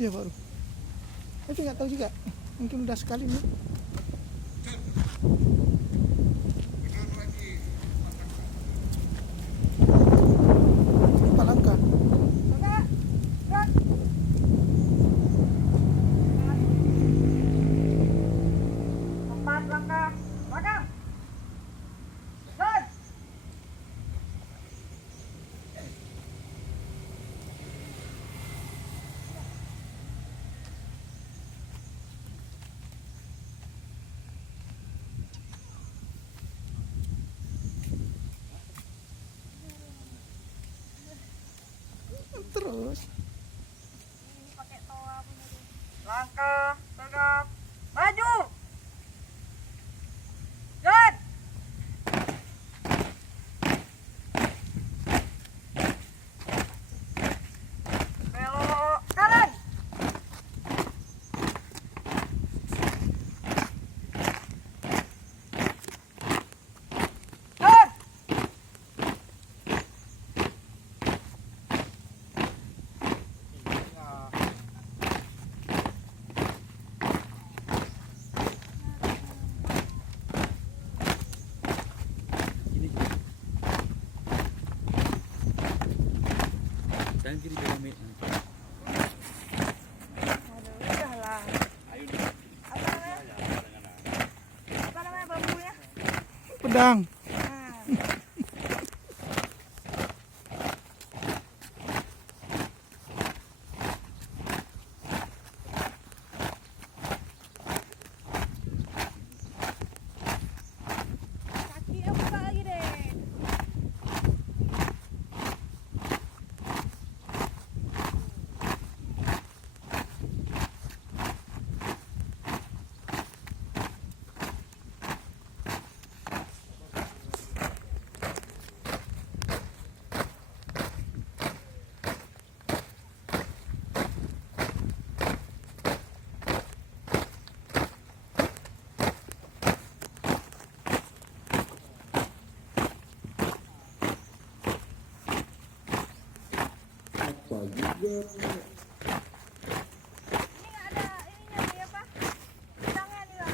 Iya baru. Tapi nggak tahu juga. Mungkin udah sekali nih. Berapa langkah? Terus Langkah tegap maju. Jalan. Belok kanan. Jalan. Dan kiri piramid. Udahlah. Apa namanya bambunya? pedang. Kaki buka lagi deh. Ini nggak ada ininya nih apa? Pedangnya nih lah.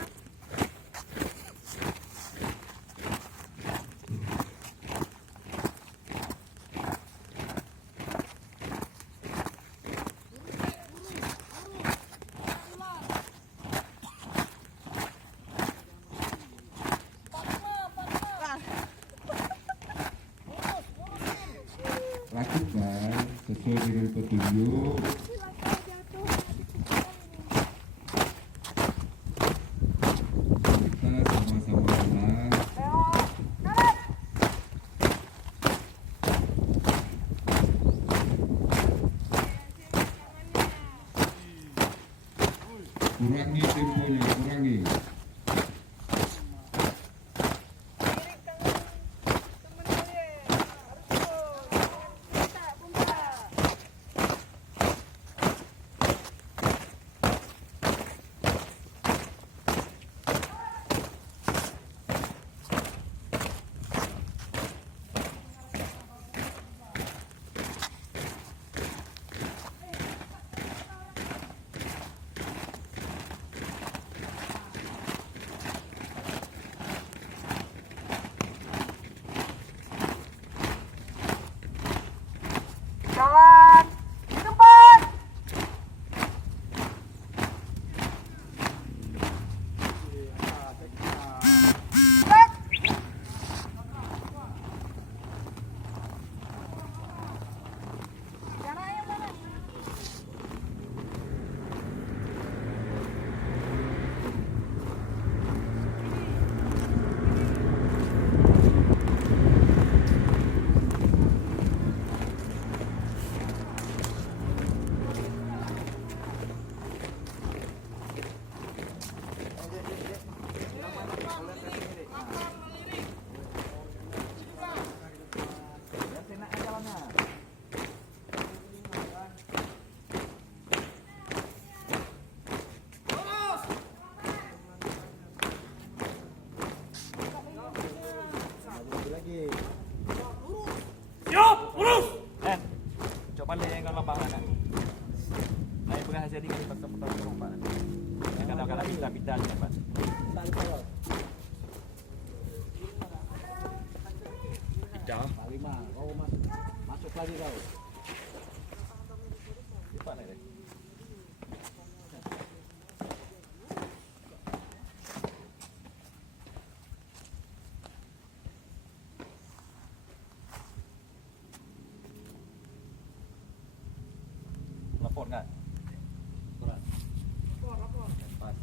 Lakukan sesuai dengan petunjuk. Kita sama-sama ulang. Kurangi temponya, kurangi. Pecah. Lima, kau masuk lagi kau. Cepat nih. Lapor nggak? Lapor. Cepat.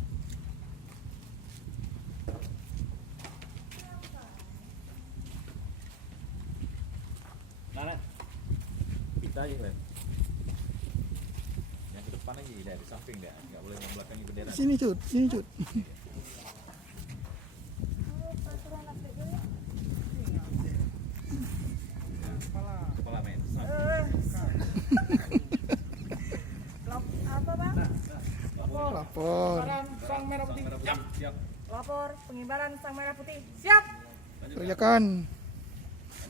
Nah, kita aja kan. Yang ke depan aja, dari samping deh, nggak boleh yang belakangnya bendera. Sini cut, sini cut. Kepala main. Apa bang? Lapor. Sang merah putih. Siap. Siap. Lapor pengibaran sang merah putih. Siap. Kerjakan.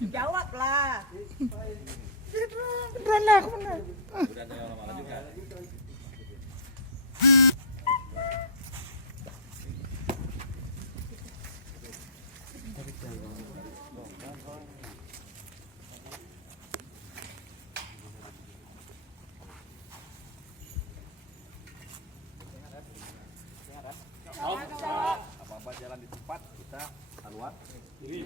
Jawablah. Beneran lah, aku bener. Udah jangan lama-lama juga. Apa-apa jalan di tempat kita keluar. Ini.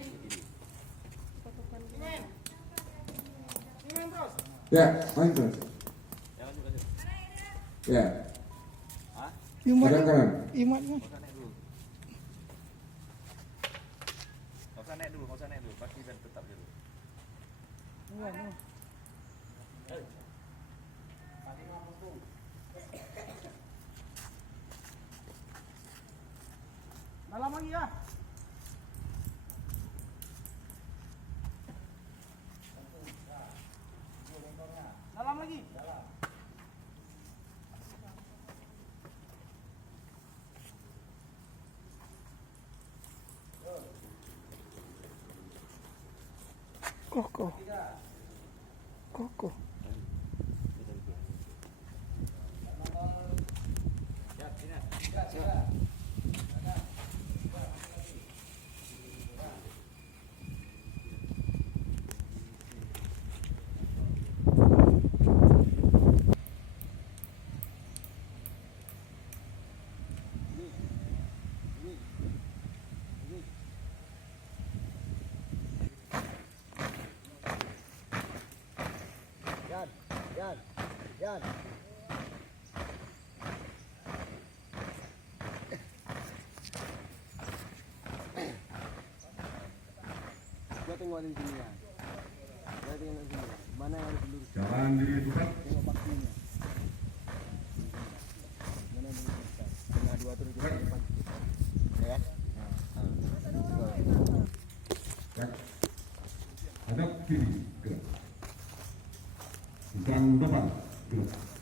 Ya, main terus. Jalan juga aja. Ya, Hah? Imat, kanan. imat. Nggak usah naik dulu. Nggak usah naik dulu, nggak usah naik dulu. Pasti dan tetap dulu. Dalam lagi ya. Dalam lagi. Kokoh. Kokoh. Yan. Gua tengok di sini ya. Gua tengok di sini. Mana yang harus diluruskan? Jalan diri cepat. Tengok pastinya. Mana yang diluruskan? Tengah dua terus ke depan. Ya. Ya. Hadap kiri. Gerak. Depan depan. Gerak.